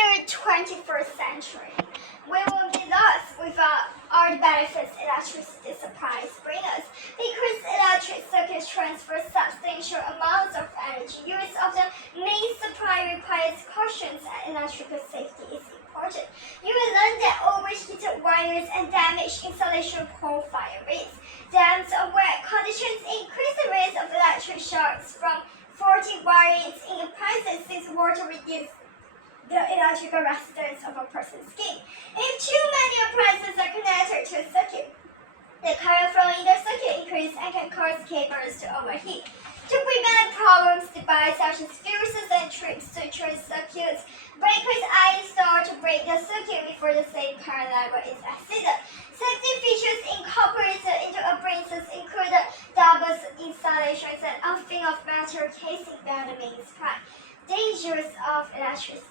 the 21st century, we will be lost without all the benefits electricity supplies bring us, because electric circuits transfer substantial amounts of energy. Use of the main supply requires caution, and electrical safety is important. You will learn that overheated wires and damaged insulation cause fire rates. Damp or wet conditions increase the risk of electric shocks from faulty wiring in appliances, since water reduces the electrical resistance of a person's skin. If too many appliances are connected to a circuit, the current flowing in the circuit increases and can cause cables to overheat. To prevent problems, devices such as fuses and trips to short circuits, breakers are installed to break the circuit before the same current level is exceeded. Safety features incorporated into appliances include double installations and offing of metal casing beyond the main supply. Dangers of electricity.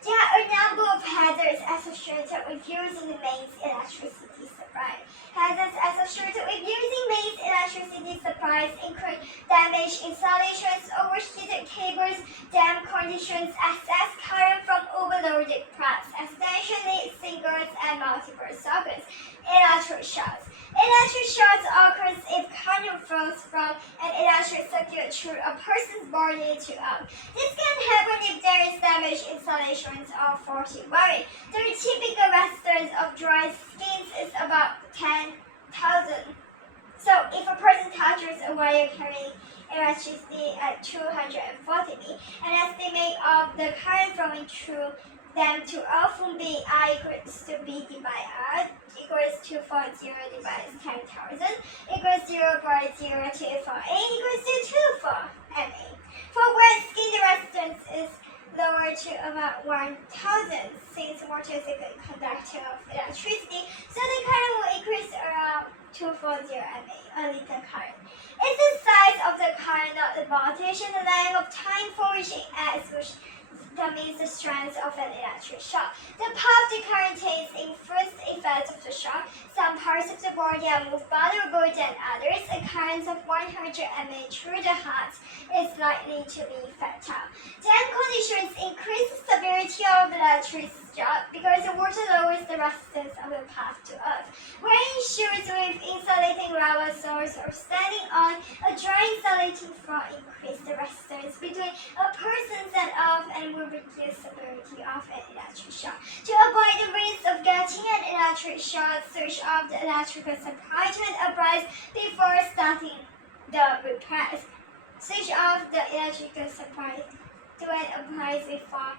There are a number of hazards associated with using the mains electricity supply. Hazards associated with using mains electricity supplies include damaged installations, overheated cables, damp conditions, excess current from overloaded plugs, extension leads, singles, and multiple sockets. Electric shocks. Electric shocks occur if current flows from an electric circuit through a person's body to up. This can happen if there is damaged installations or faulty wiring. The typical resistance of dry skins is about 10,000. So if a person touches a wire carrying electricity at 240 V, an estimate of the current flowing through them to often be I equals to B divided R equals 240 divided 10,000 equals 0.0248 equals to 2 for MA. For wet skin, the resistance is lower to about 1,000, since water is a good conductor of electricity, so the current will increase around 240 MA, a little current. It's the size of the current, not the voltage, and the length of time for which it acts, which determines the strength of an electric shock. The path the current takes influences the effect of the shock. Some parts of the body are more vulnerable than others. A current of 100 MA through the heart is likely to be fatal. Damp conditions increase the severity of the electric shock because the water lowers the resistance of the path to earth. Wearing shoes with insulating rubber soles or standing on a dry insulating floor increase the resistance between a person's and earth and will reduce the severity of an electric shock. To avoid the risk of getting an electric shock, switch off the electrical supply to an appliance before starting the repairs. Switch off the electrical supply to an appliance before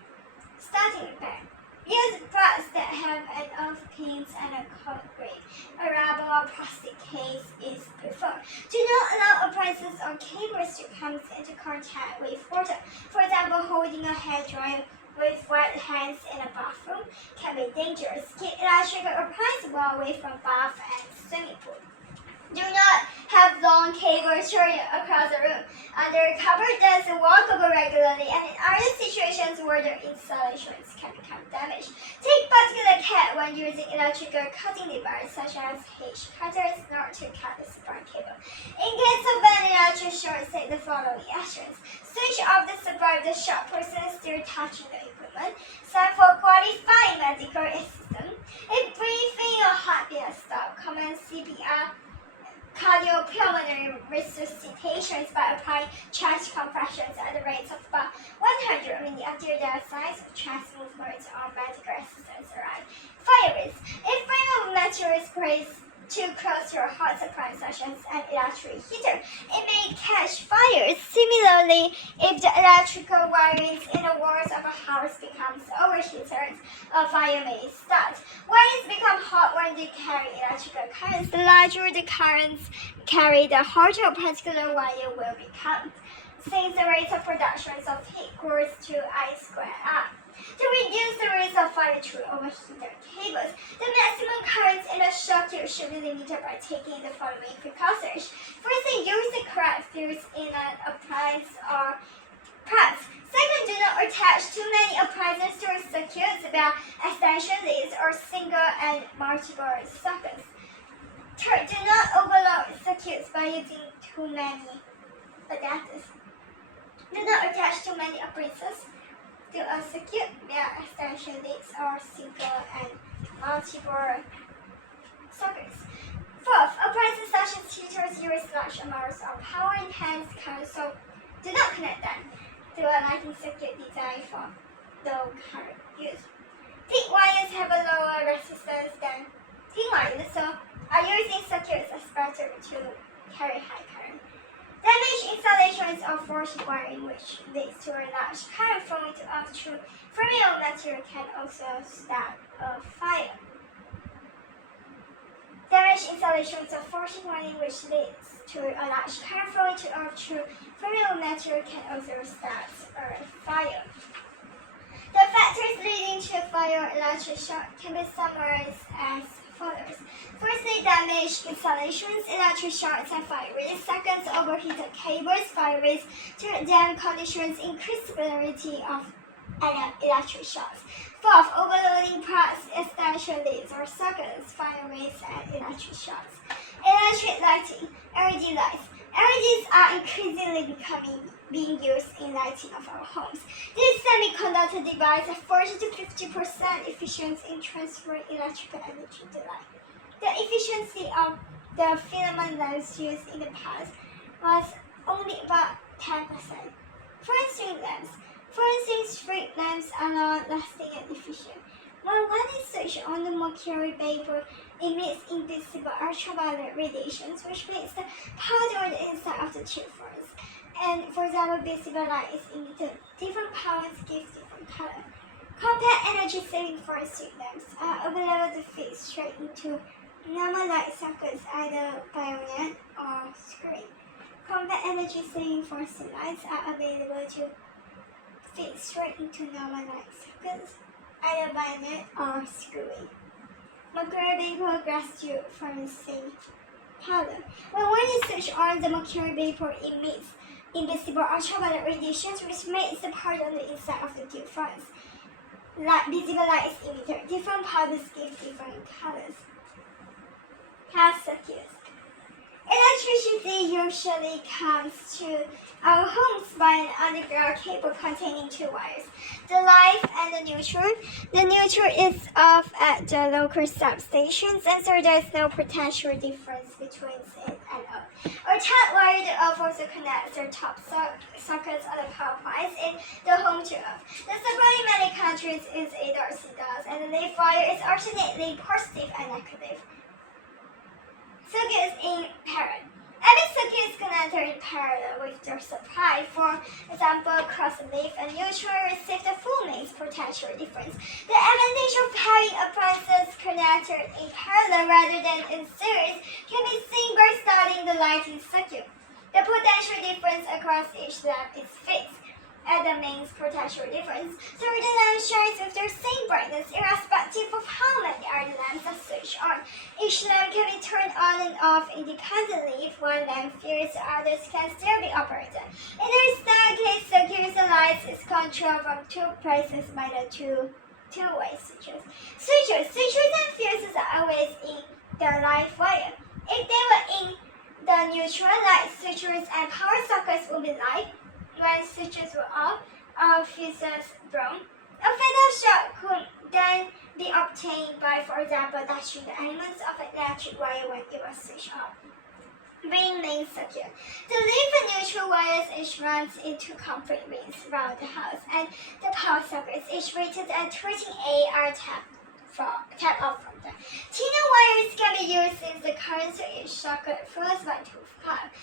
starting repair. Use plugs that have an earth pins and a cold grade. A rubber or plastic case is preferred. Do not allow appliances or cables to come into contact with water. For example, holding a hairdryer with wet hands in a bathroom can be dangerous. Keep electrical appliances well away from bath and swimming pool. Do not have long cables stretching across the room. Under covered desks, walkable regularly, and in other situations where the installations can become damaged. Take particular care when using electrical cutting devices such as H cutters not to cut the supply cable. In case of an electric short, take the following actions. Switch off the supply if the shop person is still touching the equipment. Send for qualified medical assistance. If breathing or heartbeat has stopped, command CPR. Cardiopulmonary resuscitations by applying chest compressions at the rates of about 100 minutes after the signs of chest movements or medical assistance arrive. Fire risk. If flame of metal is placed too close to a hot supply, such as an electric heater, it may catch fire. Similarly, if the electrical wirings in the walls of a house becomes overheated, a fire may start. Wires become hot when they carry electrical currents. The larger the currents carry, the hotter a particular wire will become, since the rate of production of heat grows to I squared R. To reduce the risk of fire through overheated cables, the maximum current in a circuit should be limited by taking the following precautions. First, use the correct fuse in an appliance or plugs. Second, do not attach too many appliances to a circuit without extension leads or single and multiple sockets. Third, do not overload circuits by using too many adapters. Do not attach too many appliances to a circuit where extension leads are single and multiple circuits. Fourth, appliances such as heaters use large amounts of power and hence current, so do not connect them to a lighting circuit designed for low current use. Thick wires have a lower resistance than thin wires, so are using circuits is better to carry high current. Damaged installations of faulty wiring, which leads to a large current flowing through flammable material, can also start a fire. Damaged installations of faulty wiring, which leads to a large current flowing through flammable material, can also start a fire. The factors leading to fire or electric shock can be summarized as follows. Firstly, damaged installations, electric shorts and fire risk. Second, overheated cables, fire risk. Third, damp conditions, increased severity of electric shocks. Fourth, overloading parts, extension leads or circuits, fire risk and electric shocks. Electric lighting, LED lights. LEDs are increasingly being used in lighting of our homes. This semiconductor device has 40 to 50% efficiency in transferring electrical energy to light. The efficiency of the filament lamps used in the past was only about 10%. For instance, street lamps are long-lasting and efficient. When one is switched on, the mercury vapor emits invisible ultraviolet radiations, which makes the powder on the inside of the chip furnace. And for example, visible light is emitted. Different powers give different color. Compact energy saving for street lamps are available to fit straight into normal light sockets, either bayonet or screen. Compact energy saving for street lights are available to fit straight into normal light sockets, either bayonet or screen. Mercury vapor glass tube furnace powder. When one is switched on, the mercury vapor emits invisible ultraviolet radiations, which makes the powder on the inside of the tube furnace. Visible light is emitted. Different powders give different colors. House circuits. Electricity usually comes to our homes by an underground cable containing two wires, the live and the neutral. The neutral is off at the local substations, and so there is no potential difference between it and off. Our top wire, the off, also connects the top sockets of the power supplies in the home to off. The supply in many countries is AC-DOS, and the leaf wire is alternately positive and negative. Circuits in parallel. Every circuit is connected in parallel with the supply. For example, cross leaf and neutral receive the full mains potential difference. The advantage of having appliances connected in parallel rather than in series can be seen by studying the lighting circuit. The potential difference across each lamp is fixed at the mains potential difference, so the lamp shines with the same brightness irrespective of how many other lamps are switched on. Each lamp can be turned on and off independently. If one lamp fails, the others can still be operated. In the staircase circuit, the lights is controlled from two places by the two-way switches. Switches and fuses are always in the live wire. If they were in the neutral, light switches and power sockets would be live. When switches were off or fuses blown, a fatal shock could then be obtained by, for example, touching the elements of an electric wire when it was switched off. Main circuit. The leaf and neutral wires each runs into complete rings around the house, and the power sockets, each rated at 13A, are tapped off from them. Thinner wires can be used since the current to each socket flows by 2 parts,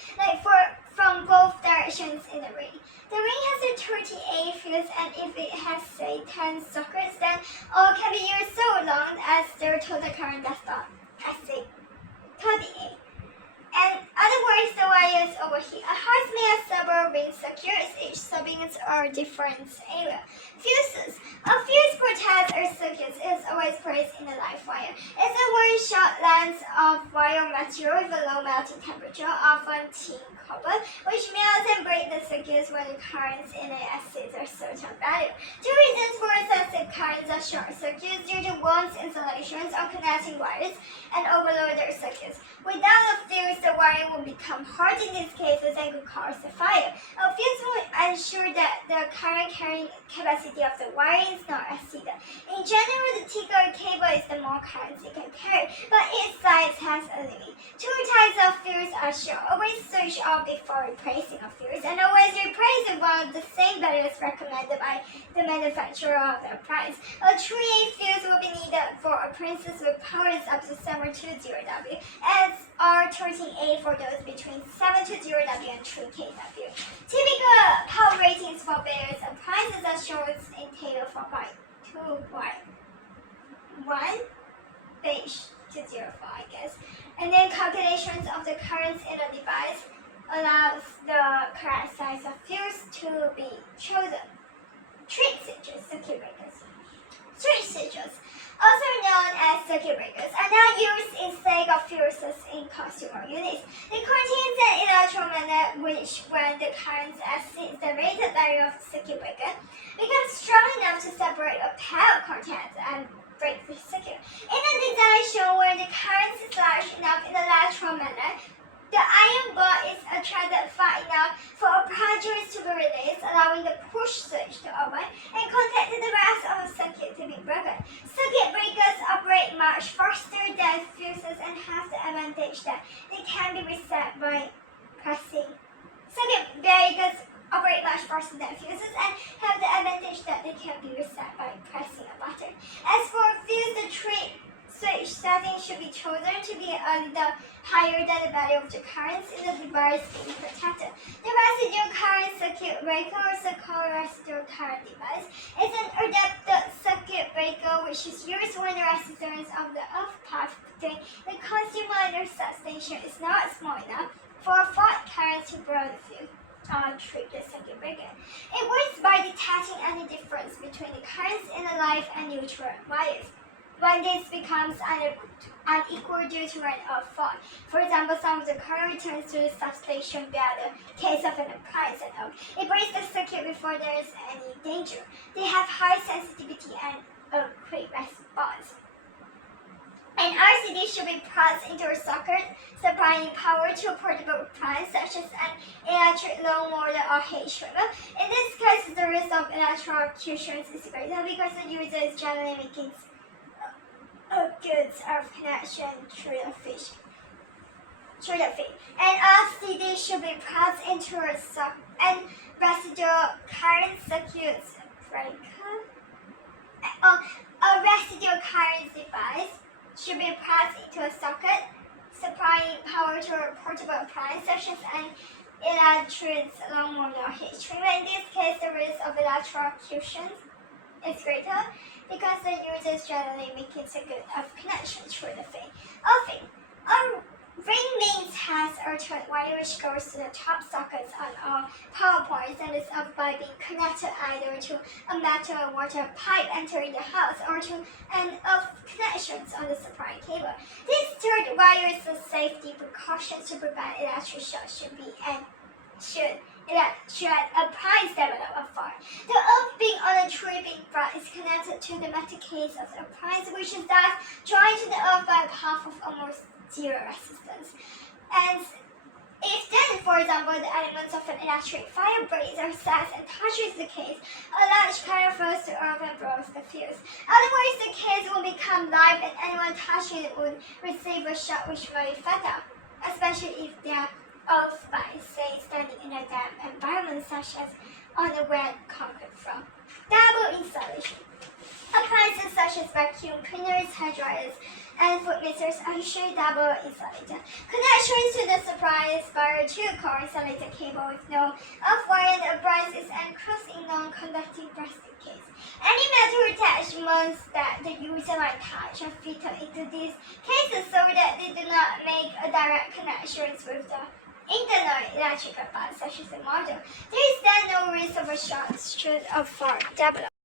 from both directions in the ring. The ring has a 30A fuse, and if it has, say, 10 sockets, then all can be used so long as their total current does not exceed 30A. In other words, the wires overheat. A house may have several ring circuits, each subunits are different area. Fuses. A fuse protects our circuits is always placed in the live wire. It's a very short length of wire material with a low melting temperature, often tin copper, which melts and breaks the circuits when the currents in it exceeds a certain value. Two reasons for sensitive currents: the the short circuits due to wound installations on connecting wires and overloaded circuits. Without a fuse, the wiring will become hard in these cases and could cause a fire. A fuse will ensure that the current carrying capacity of the wire is not exceeded. In general, the thicker a cable is, the more current it can carry, but each size has a limit. Two types of fuse are shown. Always switch off before replacing a fuse, and always replace it while the same values recommended by the manufacturer of the appliance. A 3A fuse will be needed for appliances with powers up to 720W, and R13A for those between 720W and 3kW. Typical power ratings for various appliances are shown in table 4.2.1 page 204, I guess. And then calculations of the currents in the device allows the correct size of fuse to be chosen. Trick switches, circuit breakers. Switch switches, also known as circuit breakers, are now used instead of fuses in consumer units. They contain an electromagnet which, when the current exceeds the rated value of the circuit breaker, becomes strong enough to separate a pair of contacts and break the circuit. In the design shown where the current is large enough in the electromagnet, the iron bar is attracted far enough for a project to be released, allowing the push switch to open and contacting the rest of the circuit to be broken. Circuit breakers operate much faster than fuses and have the advantage that they can be reset by pressing. Circuit breakers operate much faster than fuses and have the advantage that they can be reset by pressing a button. As for fuse, the trip switch setting should be chosen to be a little higher than the value of the currents in the device being protected. The residual current circuit breaker, also called residual current device, is an adapted circuit breaker which is used when the resistance of the earth path between the consumer and the substation is not small enough for a fault current to blow the fuse or trip the circuit breaker. It works by detecting any difference between the currents in the live and neutral wires. When this becomes unequal due to an earth fault, for example, some of the current returns to the substation via the case of an appliance at home, it breaks the circuit before there is any danger. They have high sensitivity and a quick response. An RCD should be plugged into a socket supplying power to a portable appliance such as an electric lawnmower or hay trimmer. In this case, the risk of electrocution is greater because the user is generally making a good connection through the feed. An RCD should be plugged into a socket and residual current circuit breaker. A residual current device should be plugged into a socket supplying power to a portable appliance such as an electric lawnmower or hay trimmer. In this case, the risk of electrocution is greater because the user is generally making a good connection through the feed. A ring mains has alternate wire which goes to the top sockets on all power points and is up by being connected either to a metal or water pipe entering the house or to an of connections on the supply cable. This third wire is a safety precaution to prevent electric shock should appliance develop a fault. The earth being on a tree being brought is connected to the metal case of the appliance, which is thus joined to the earth by a path of almost zero resistance. And if then, for example, the elements of an electric fire breaks or sets and touches the case, a large current flows to earth and blows the fuse. Otherwise, the case will become live and anyone touching it would receive a shock which may be fatal, especially if they are off by, say, standing in a damp environment such as on a wet concrete floor. Double installation. Appliances such as vacuum cleaners, hair dryers, and food mixers are usually double insulated. Connections to the supply is via two core-insulated cable with no off-wire, and the appliance is enclosed in non-conducting plastic case. Any metal attachments that the user might touch are fitted into these cases so that they do not make a direct connections with the internal electrical parts such as the motor. There is then no risk of a short should a fault develop.